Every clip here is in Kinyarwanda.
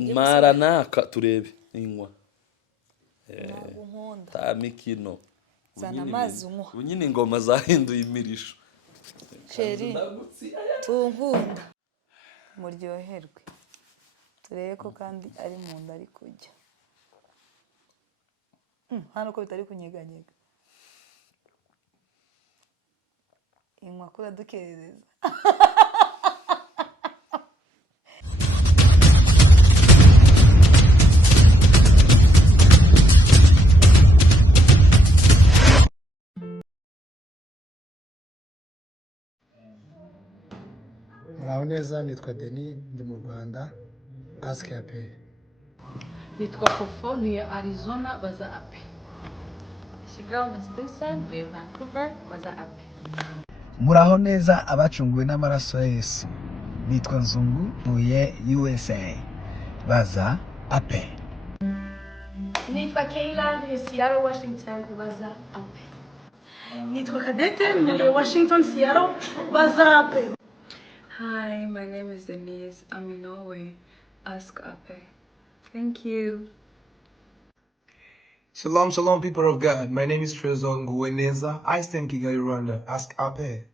Maranaka turebe inywa. Ntabwo nkunda. Ta mikino. Zana amazi unywa. Ubu nyine ingoma zahinduye imirisho. Sheri, tunkunda. Muryoherwe. Turebe ko kandi ari mu nda ari kujya. Hano ko bitari kunyeganyega. Inywa kura dukerereza. Muraho neza, nitwa Denis, ndi mu Rwanda, Ask Ape. Nitwa Fofo, ni Arizona, baza Ape. Shigal Mustisa, ni Vancouver, baza Ape. Muraho neza abacunguwe n'amaraso ya Yesu. Nitwa Nzungu, ntuye USA, baza Ape. Nitwa Kayla, ni Seattle, Washington, baza Ape. Nitwa Kadete, ni Washington, Seattle, baza Ape. Hi, my name is Denise. I'm in Norway. Ask Ape. Thank you. Shalom, shalom, people of God. My name is Trezor Nguweneza. I stand Kigali, Rwanda. Ask Ape.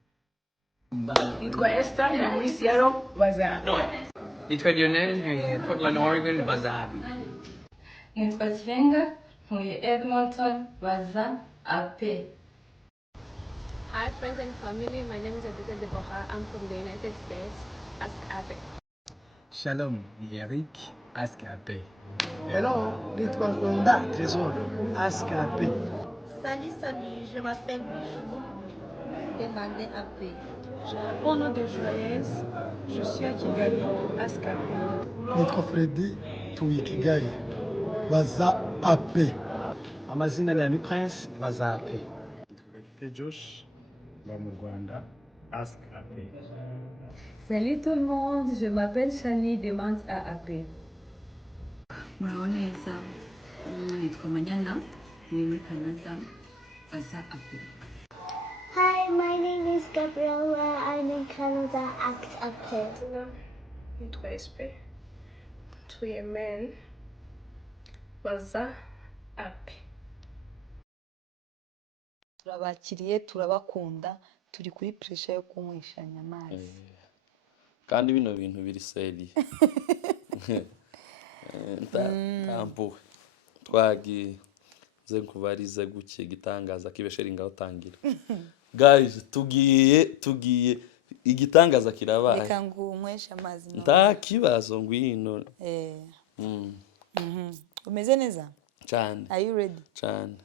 Nitwa Esther, ni muri Seattle, baza Ape. Nitwa Lionel, ni Portland, Oregon, baza Ape. Nitwa Svenga, ntuye Edmonton, baza Ape. Hi friends and family, my name is Adita Deborah. I'm from the United States. Ask Ape. Shalom, ni Eric, Ask Ape. Hello, nitwa Rwanda, Trésor, Ask Ape. Salut, je m'appelle Bijou. Demandez Ape. Je réponds au nom de Joyeuse. Je suis à Kigali, Ask Ape. Nitwa Freddy, tuye Kigali, baza Ape. Amazina ni Ami Prince, baza Ape. Nitwa Josh, mba mu Rwanda, Ask Ape. Salut tout le monde, je m'appelle Shani, demande à Ape. Muraho neza, nitwa Manyana, ni muri Canada, baza Ape. Hi, my name is Gabriella. I'm in Canada. Ask Ape. Nitwa Espe, ntuye Maine, baza Ape. Turabakiriye, turabakunda, turi kuri pressure yo kunywishanya amazi. Kandi bino bintu biri seri. Tampuwe. Twagiye ze kubarize guke gitangaza kibesheri ngaho tangira. Guys, tugiye igitangaza kirabaye. Reka ngunywesha amazi no. Nta kibazo ngwino. Umeze neza? Cyane. Are you ready? Cyane.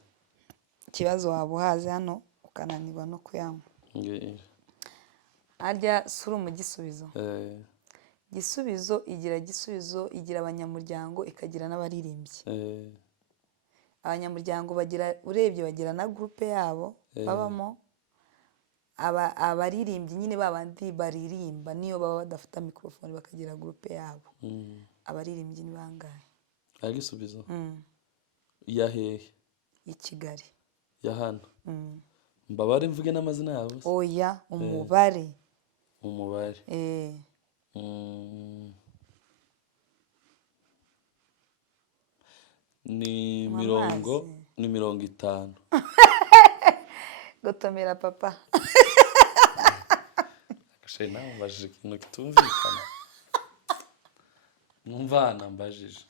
Kibazo wabuhaze hano ukananirwa no kuyanywa. Arya sura mu gisubizo. Gisubizo igira abanyamuryango ikagira n'abaririmbyi. Abanyamuryango bagira na groupe yabo babamo. Abaririmbyi nyine babandi baririmba niyo baba badafite microphone bakagira groupe yabo. Abaririmbyi ni bangahe? Agisubizo. Ya hehe? I Kigali. Ya hano. Mbabare mvuge n'amazina yabo. Oya, umubare. Umubare. Ni 50. Gotomera papa. Akashe nawe mbajije ikintu kitumvikana. Numvana mbajije.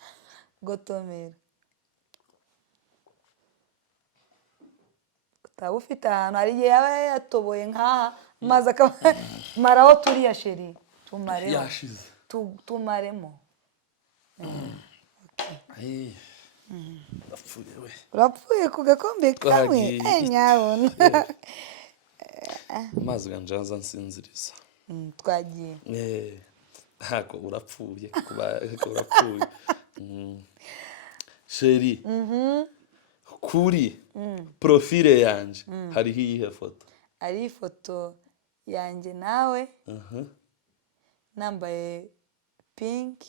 Gotomera. Utaba ufite ahantu hari igihe yaba yatoboye nk'aha maze akamaraho turiya sheri. Tumaremo. Yashize. Tumaremo. Urapfuye we. Urapfuye ku gakombe kamwe? Nyabona. Amazi ganjanza nsinziriza. Twagiye. Hako urapfuye urapfuye. Sheri. Kuri profile yanje hariho iyihe foto? Ari ifoto yanjye nawe. Nambaye pink.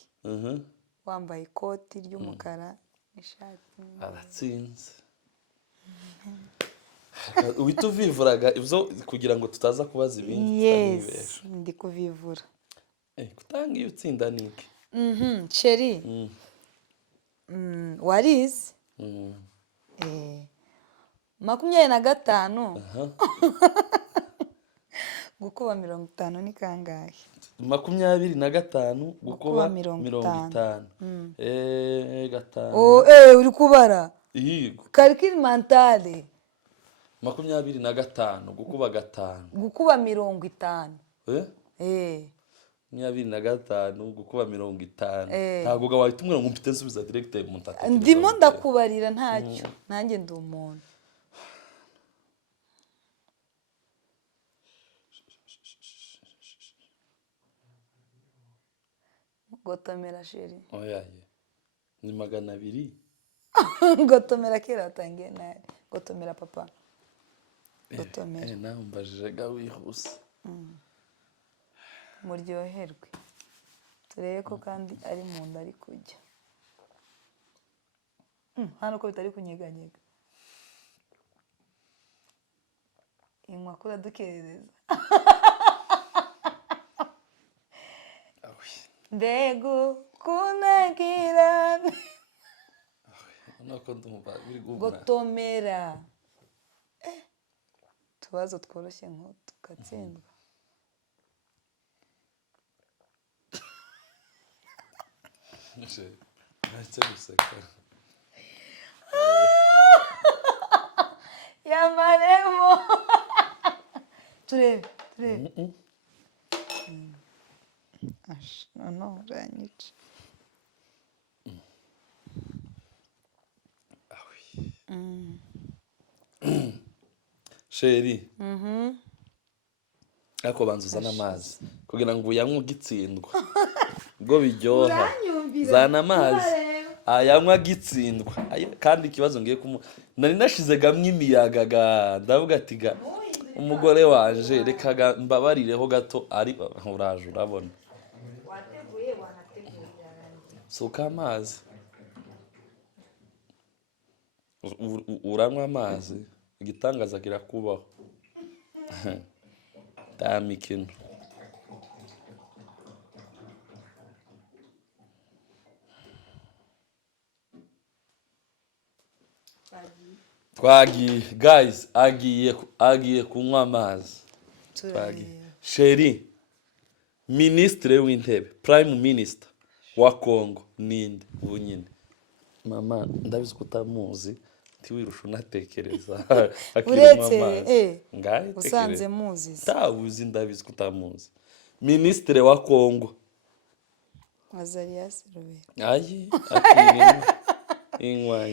Wambaye ikoti ry'umukara n'ishati. Aratsinze. Uhita uvivuraga ibyo kugira ngo tutaza kubaza ibindi. Yes, ndi kuvivura. Kutanga iyo utsinda niki? sheri warize 25 gukuba 50 ni kangahe? 25 gukuba 50. Gatanu. Uri kubara? Yego. Calcul mentale. 25 gukuba 5. Gukuba 50. 25 gukuba 50. Ntabwo gawahita umwe ngo mpite nsubiza direct mu ntata. Ndimo ndakubarira ntacyo. Nanjye ndi umuntu. Gotomera sheri. Oya. Ni 200. Gotomera kera watangiye nawe. Gotomera papa. Gotomera. Nawe umbajije ga wihuse. Muryoherwe. Turebe ko kandi ari mu nda ari kujya. Hano ko bitari kunyeganyega. Inywa kura dukerereza. Ndego kunagira. Nako ndumva biri guma. Gotomera. Tubazo tworoshye nko tugatsindwa. Ntacyo guseka. Yamaremo. Turebe. No, uranyica. Sheri. Ako banzuzana amazi kugira ngo uyanywe ugitsindwa. Ubwo biryoha. Zana amazi. Ayanywa gitsindwa. Kandi ikibazo ngiye nari nashize gamwe imiyaga ndavuga ati ga umugore wanje reka mbabarireho gato ari uraje urabona. Wateguye wanateguye. Suka amazi. Uranywa amazi igitangaza kirakubaho. Tamikino. Twagiye guys agiye kunywa amazi. Twagiye. Sheri Ministre w'intebe Prime Minister wa Congo ninde ubu nyine. Mama ndabizi kutamuzi tiwirusha unatekereza. Uretse ngaye usanze muzi. Tawuzi ndabizi kutamuzi. Ministre wa Congo. Azarias Robert. Ayi akiri inywa.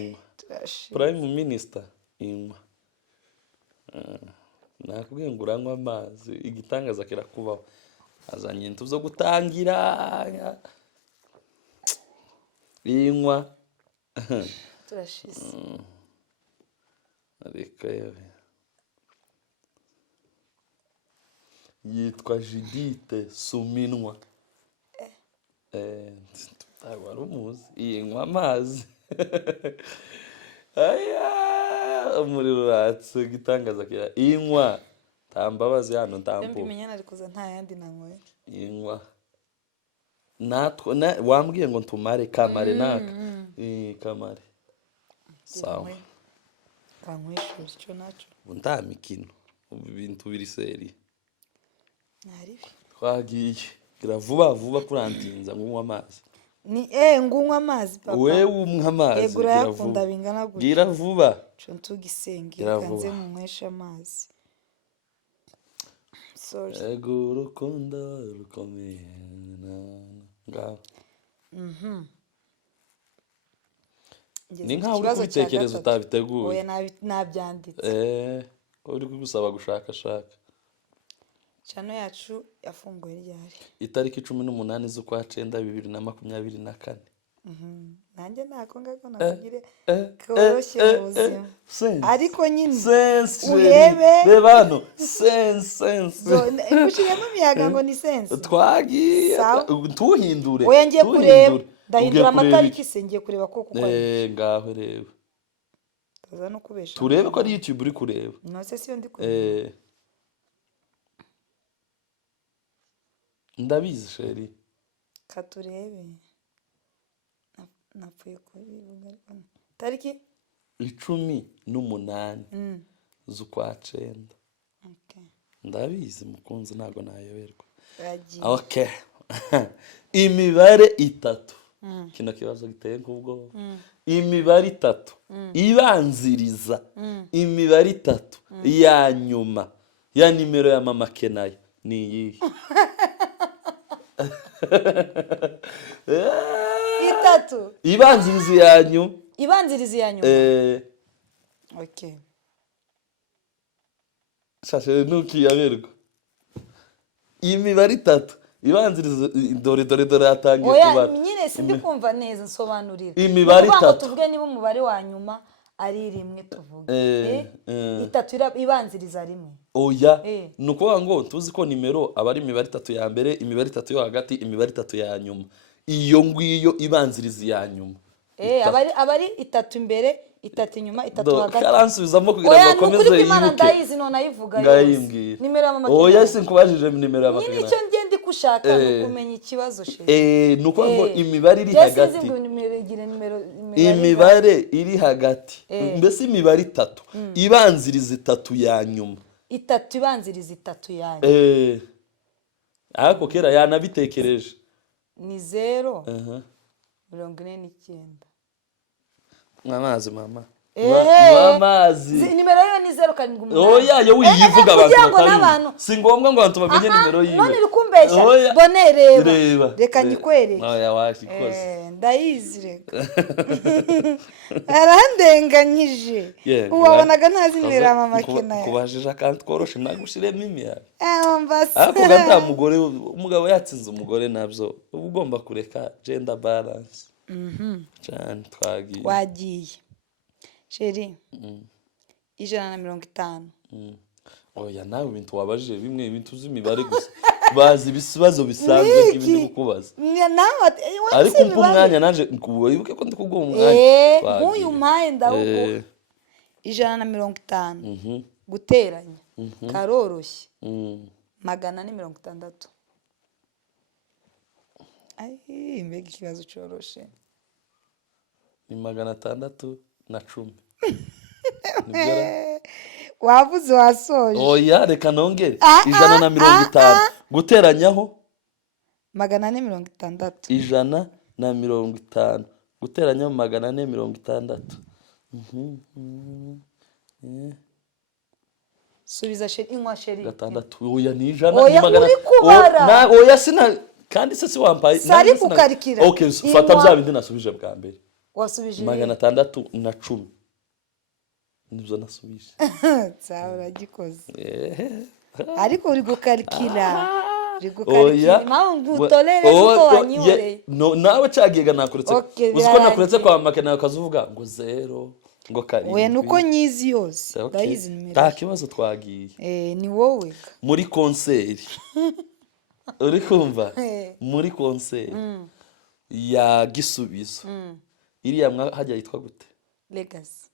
Prime Minister inywa. Nakubwiye ngo uranywa amazi igitangaza kirakubaho. Azanye intu zo gutangira. Inywa. Turashize. Ariko yitwa Judith Suminwa. Wari umuzi inywa amazi. Umuriro uratse igitangaza kira inywa tambabazi hano ntampo. Mbimenyana ariko nta yandi nanyoye. Inywa natwe wambwiye ngo ntumare kamare naka. Kamare. Sawa. Kankwishura cyo naco. Ndamikino ibintu biri seri. Naribi. Twagiye gira vuba kurantinza ngunywa amazi. Ni ngunywa amazi papa. Wewe umwe amazi. Ego yakunda bingana gutya. Gira vuba. Cyo ntugisengera kanze munywesha amazi. Sorry. Ego rukundo rukomeye. Ngaho. Ni nkaho uri kubitekereza utabiteguye. Oya nabyanditse. Uri kugusaba gushaka. Chano yacu yafunguye ryari? Itariki 18 z'ukwa 9 2024. Nanjye nako ngako nakugire koroshye ubuzima. Ariko nyine urebe bebano sense. Ushigamo miyaga ngo ni sense. Twagiye tuhindure. Oya ngiye kureba. Ndahindura amatariki se ngiye kureba koko kwa. Ngaho reba. Taza no kubesha. Turebe ko ari YouTube uri kureba. No se siyo ndi kureba. Ndabizi sheri. Katurebe. napfuye kubivuga ariko tariki 18 z'ukwa 9. okay Ndabizi mukunzi ntago nayoberwa. yagiye Okay. Imibare 3. Kino kibazo giteye nk'ubwo. Imibare 3 ibanziriza imibare 3 ya nyuma ya nimero ya mama Kenayo ni iyi. 3 Ibanziriza ya nyuma. ibanziriza ya nyuma. Okay. Shashe nukiyaberwa. Imibare 3 ibanziriza dore atangiye kubara. Oya nyine sindi kumva neza nsobanurira. Imibare 3 tuvuge niba umubare wa nyuma ari rimwe tuvuge. 3 ibanziriza rimwe. Oya nukuvuga ngo tuzi ko nimero aba ari imibare 3 ya mbere, imibare 3 yo hagati, imibare 3 ya nyuma. Iyo ngiyo ibanziriza ya nyuma. Abari 3 imbere, 3 inyuma, 3 hagati. Karansubizamo kugira ngo akomeze yibuke. Oya ndayizi none ayivuga yose. Nimero ya mama. Oya sinkubajije nimero ya mama. Nyine icyo ngende kushaka kumenya ikibazo she. Nuko ngo imibare iri hagati. Imibare iri hagati. Mbese imibare 3 ibanziriza 3 ya nyuma. 3 ibanziriza 3 ya nyuma. Ariko kera yanabitekereje. Ni 0 49. Mwamazi mama. Mwamazi. Nimero yo ni 0 Oya yo wiyivuga abantu. Si ngombwa ngo abantu bamenye nimero yiwe. None rikumbeshya. Bone reba. Reka nyikwereke. Oya washikoze. Ndayizi reka. Arandenganyije. Uwabonaga ntazi nimero ya mama Kenayo. Kubajije akantu tworoshe nagushiremo imiyaga. Mbase. Ariko gata mugore umugabo yatsinze umugore nabyo ugomba kureka gender balance. Cyane twagiye. Wagiye. Sheri. 150. Oya nawe ibintu wabajije bimwe ibintu z'imibare gusa. Bazi ibisubazo bisanzwe ibindi kukubaza. Ariko umwanya nanje wibuke ko ndikuguha umwanya. Nk'uyu mpaye ndawuguha. 150. Guteranya. Karoroshye. 460. Ai mbega ikibazo cyoroshe. Ni 610. Wavuze wasoje. Oya reka nongere 150 guteranyaho 460. 150 guteranyaho 460. Subiza sheri inkwa sheri. 6 oya ni 100 oya uri kubara. Oya sina kandi se si wampaye. Sari kukarikira. Okay fata bya bindi nasubije bwa mbere. Wasubije 610. Nibyo nasubije. Sawa uragikoze. Ariko uri gukarikira. Oya. Mpamvu utolere kuko wanyore. No nawe cyagiye nakuretse. Uziko nakuretse kwa makena akazuvuga ngo 0 ngo karindwi. We nuko nyizi yose. Ndayizi nimero. Ta kibazo twagiye. Ni wowe. Muri concert. Uri kumva? Muri concert. Ya Gisubizo. Iriya hajya yitwa gute? Legacy.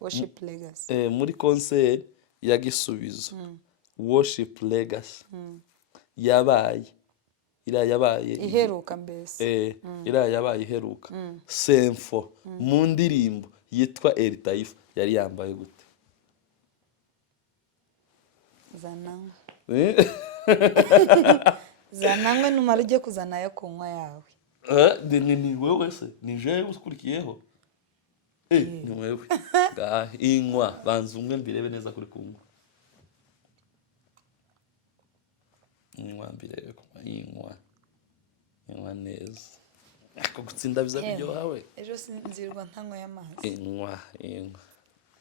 Worship Legacy. Muri concert ya Gisubizo. Worship Legacy. Yabaye. Iriya yabaye. Iheruka mbese. Iriya yabaye iheruka. Semfo. Mu ndirimbo yitwa El Taifa yari yambaye gute? Zanangwe. Zanangwe numara ujye kuzana yo kunywa yawe. Ni wewe se ni jewe ukurikiyeho. Ni wewe. Inywa banza umwe mbirebe neza kuri kunywa. Inywa mbirebe kunywa inywa neza. Ako gutsinda biza byo hawe. Ejo sinzirwa ntanywa y'amazi.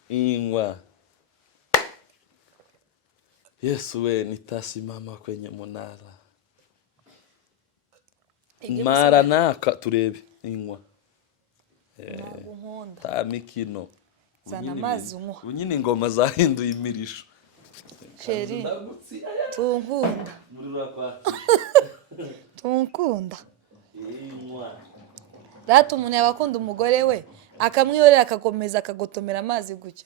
Inywa. Yesu we nitasimama kwenye munara. Maranaka turebe inywa. Ta mikino. Zana amazi unywa. Unyine ingoma zahinduye imirisho. Sheri. Tunkunda. Tunkunda. Inywa. Data umuntu yabakunda umugore we akamwiyorera akakomeza akagotomera amazi gutya.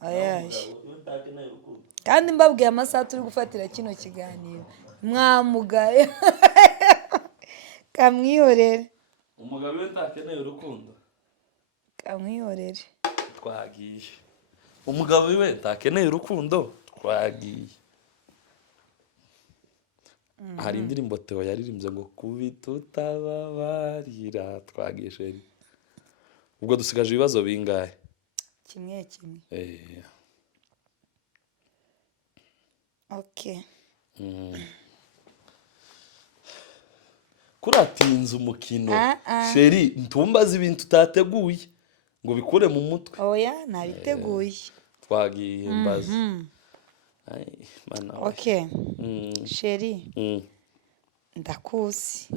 Ayaje. Kandi mbabwiye amasaha turi gufatira kino kiganiro. Mwamugaye. Kamwiyorere. umugabo we ntakeneye urukundo kamwihorere twagiye umugabo we ntakeneye urukundo twagiye hari indirimbo Theo yaririmbye ngo kubita utababarira twagiye sheri ubwo dusigaje ibibazo bingahe kimwe okay kuratinza umukino sheri ntumbaze ibintu utateguye ngo bikure mu mutwe oya nabiteguye twagiye mbaze okay sheri ndakuzi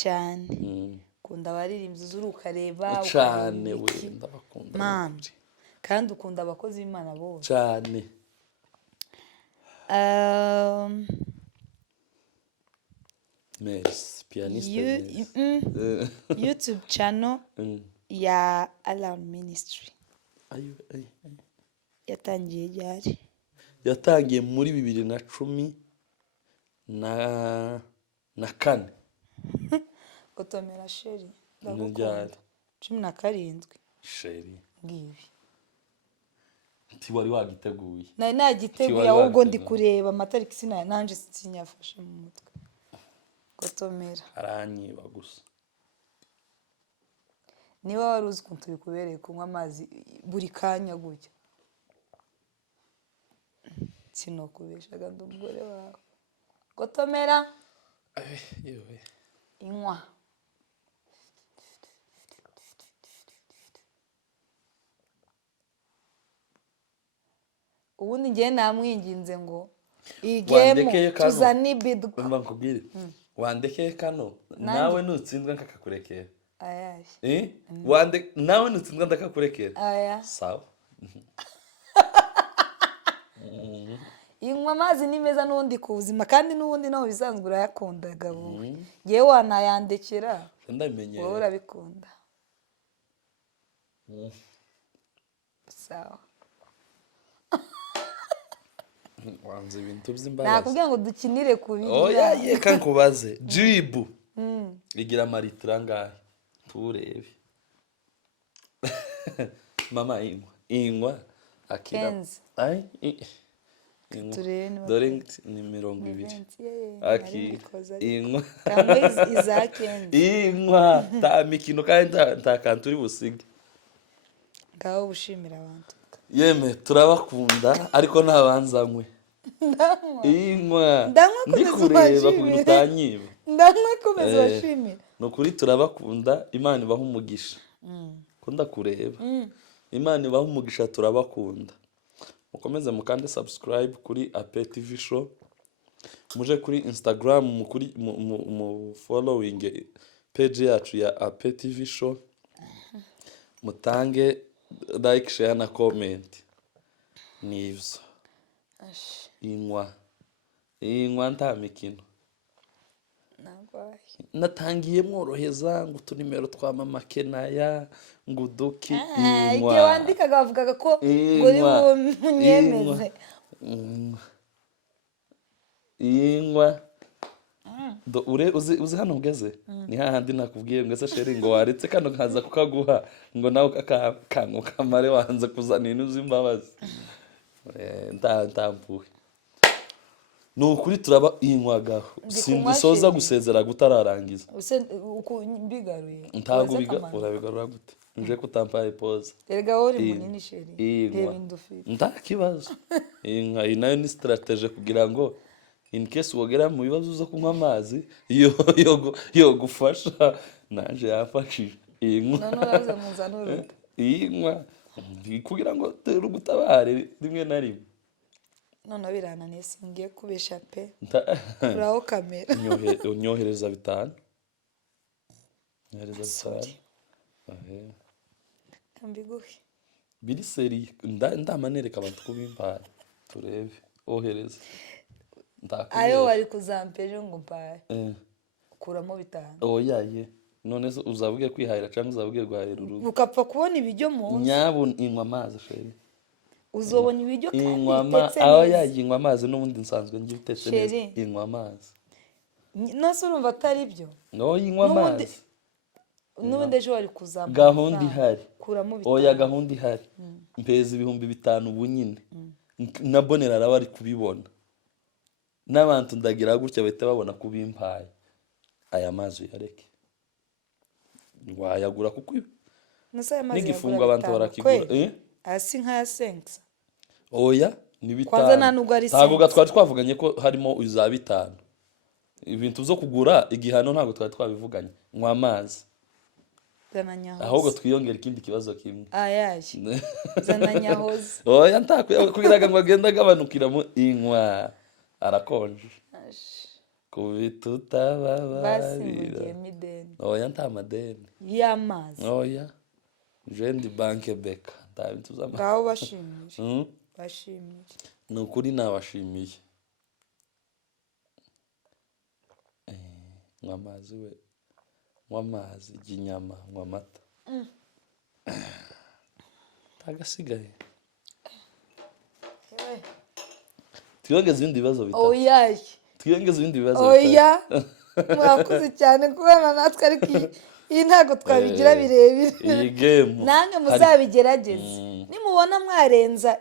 cyane ukunda abaririmbyi z'uru ukareba cyane we ndabakunda mama kandi ukunda abakozi b'Imana bose cyane merci pianiste YouTube channel ya Alarm Ministry yatangiye ryari yatangiye muri 2014 gotomera sheri ndagukunda 17 sheri ngibi nti wari wagiteguye nari nagiteguye ahubwo ndi kureba amatariki sina nanje sinyafashe mu mutwe gotomera aranyiba gusa niba wari uzi ukuntu bikubereye kunywa amazi buri kanya gutya sinokubeshaga ndi umugore wawe gotomera inywa ubundi ngiye namwinginze ngo iyi game tuzane bid mba nkubwire wandekeye kano nawe nutsindwa nkakakurekera ayaye nawe nutsindwa ndakakurekera aya sawa inywa amazi ni meza n'ubundi ku buzima kandi n'ubundi nawe bisanzwe urayakundaga wowe ngewe wanayandekera ndamenyera wowe urabikunda sawa wanze ibintu by'imbabazi nakubwiye ngo dukinire ku bindi oya ye kankubaze jibu igira maritira ngahe turebe mama inywa akira ai dore ni 20 aki inywa inywa ta mikino kandi ntakantu uri busige ngaho bushimira abantu yeme turabakunda ariko ntabanzanywe inywa ndikureba kugira utanyiba ndanywe komeza bashimira nukuri turabakunda Imana ibaha umugisha kunda kureba Imana ibaha umugisha turabakunda mukomeze mukande subscribe kuri AP TV show muje kuri Instagram mu following page yacu ya AP TV show mutange like share na comment nivyo inywa nta mikino natangiye mworoheza ngo utunimero twa mama Kenaya ngo uduki inywa igihe wandikaga bavugaga ko ngo uri bunyemeze inywa uzi hano ugeze ni hahandi nakubwiye ngo ese sheri ngo waretse kano nkaza kukaguha ngo nawe kango kamare wanze kuzana ibintu z'imbabazi ntampuwe nukuri turaba inywagaho sindusoza gusezera gutararangiza mbigaruye ntago urabigarura gute nje kutampaye pause erega wori munini sheri reba indufite ntakibazo inka inayo ni strategy kugira ngo in case wogera mu bibazo zo kunywa amazi yo gufasha nanje yafashije inywa none urabiza muzanura inywa kugira ngo rugutabare rimwe na rimwe none birananiye singiye kubesha pe uraho kamera unyohereza 5 ambiguhe biri seri ndamanereka abantu kubimpara turebe ohereza ayo wari kuzampeje ngo mpaye kuramo 5 oya ye none so uzavuge kwihahira cyangwa uzavuge guhahira urugo ukapfa kubona ibiryo mu nyabo inywa amazi sheri uzobona ibiryo kandi bitetse aho yayinywa amazi n'ubundi nsanzwe ngitetse neza inywa amazi nose urumva atari byo no yinywa amazi n'ubundi ejo wari kuzamura gahunda ihari kuramo bitanu. oya gahunda ihari mpeza 5,000 ubu nyine na bonera araba ari kubibona n'abantu ndagira gutya bahita babona kubimpaye aya mazi yareke wayagura kuko n'igifungo abantu barakigura asi nk'aya senkisa oya ni bitanu kwanza nta nubwo ari ntabwo twari twavuganye ko harimo iza 5 ibintu byo kugura igihano ntabwo twari twabivuganye nywa amazi ahubwo twiyongera ikindi kibazo kimwe ayaje zana nyahoze oya ntakugira ngo agenda agabanukira mu inywa arakonje kubitutababarira oya nta madeni y'amazi oya jendi banke beka ndabintu z'amazi ngaho bashimije bashimije ni ukuri nabashimiye nywa amazi we nywa amazi inyama nywa amata tagasigaye twiyongeze ibindi bibazo bitatu oya twiyongeze ibindi bibazo oya mwakoze cyane kubana natwe ariko iyi ntabwo twabigira birebire iyi game nange muzabigerageze nimubona mwarenza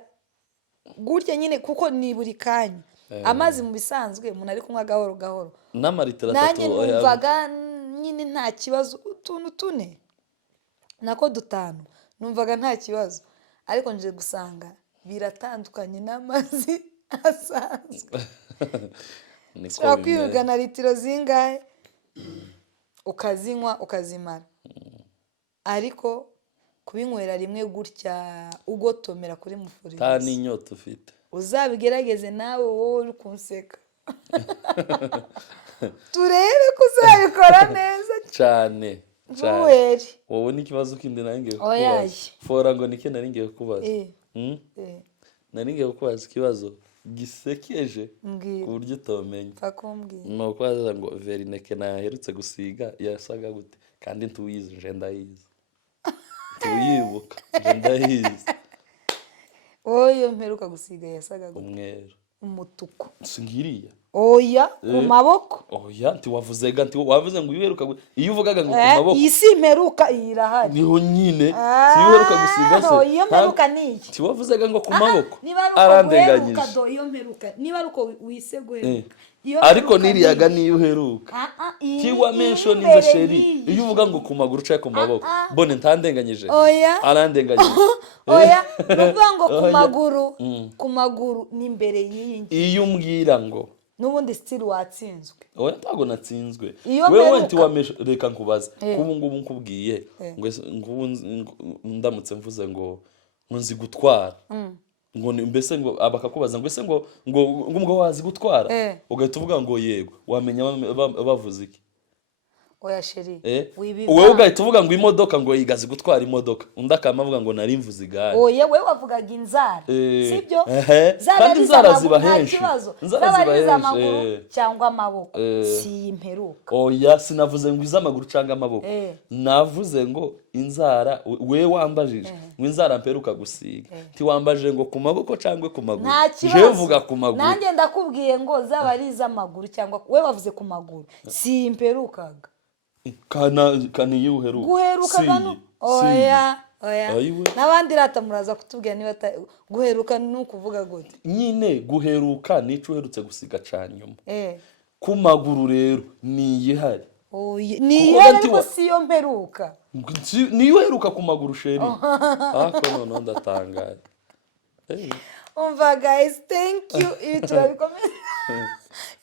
gutya nyine kuko ni buri kanya amazi mu bisanzwe umuntu ari kunywa gahoro gahoro n'amaritiro nanjye numvaga nyine nta kibazo utuntu 4 nako 5 numvaga nta kibazo ariko nje gusanga biratandukanye n'amazi asanzwe ushobora kwiyuga na litiro zingahe ukazinywa ukazimara ariko kubinywera rimwe gutya ugotomera kuri mufurizo nta n'inyota ufite uzabigerageze nawe wowe uri kunseka turebe ko uzabikora neza cyane cyane wowe n'ikibazo kindi naringiye kukubaza fora ngo nike naringiye kukubaza naringiye kukubaza ikibazo gisekeje ku buryo utomenya ni ukubaza ngo verineke naherutse gusiga yasaga gute kandi ntuyizi nje ndayizi tuyibuka nje ndayizi wowe iyo mperuka gusiga yasaga gute umweru umutuku singiriya oya ku maboko oya ntiwavuze ngo uyiheruka iyo uvugaga ngo ku maboko iyi si mperuka irahari niho nyine si uheruka gusiga se iyo mperuka ni iki ntiwavuze ngo ku maboko arandenganyije iyo mperuka niba ari uko wise guheruka ariko niriyaga niyo uheruka tiwa mention in the sheri iyo uvuga ngo ku maguru cyangwa ku maboko bone ntandenganyije arandenganyije oya nuvuga ngo ku maguru ni imbere y'iyi iyo umbwira ngo nubundi still watsinzwe oya ntago natsinzwe wewe ntiwamesha reka nkubaza kubu ngubu nkubwiye ngo ndamutse mvuze ngo nzi gutwara ngo mbese ngo abakakubaza ngo ese ngo wazi gutwara ugahita uvuga ngo yego wamenya bavuze iki oya sheri wewe ugahita uvuga ngo imodoka ngo yigaze gutwara imodoka undi akamavuga ngo nari mvuze igare oya wewe wavugaga inzara sibyo kandi inzara ziba henshi inzara ziba henshi amaguru cyangwa amaboko si imperuka oya sinavuze ngo izamaguru cyangwa amaboko navuze ngo inzara we wambajije ngo inzara mperuka gusiga ntiwambajije ngo ku maboko cyangwa ku maguru je vuga ku maguru nanjye ndakubwiye ngo zaba ari iz'amaguru cyangwa we wavuze ku maguru si imperukaga kana iyo uheruka gano oya n'abandi rata muraza kutubwira niba guheruka ni ukuvuga gute nyine guheruka nico uherutse gusiga cyanyuma ku maguru rero ni ihari niyo ariko siyo mperuka niyo uheruka ku maguru sheri ako none ndatangaye umva guys thank you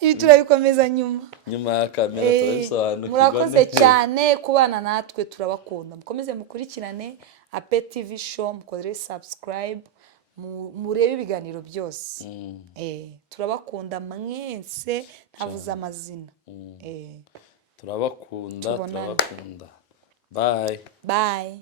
ibi turabikomeza nyuma ya kamera turabisobanukirwa murakoze cyane kubana natwe turabakunda mukomeze mukurikirane Ape TV show mukorere subscribe murebe ibiganiro byose turabakunda mwese ntavuze amazina turabakunda bye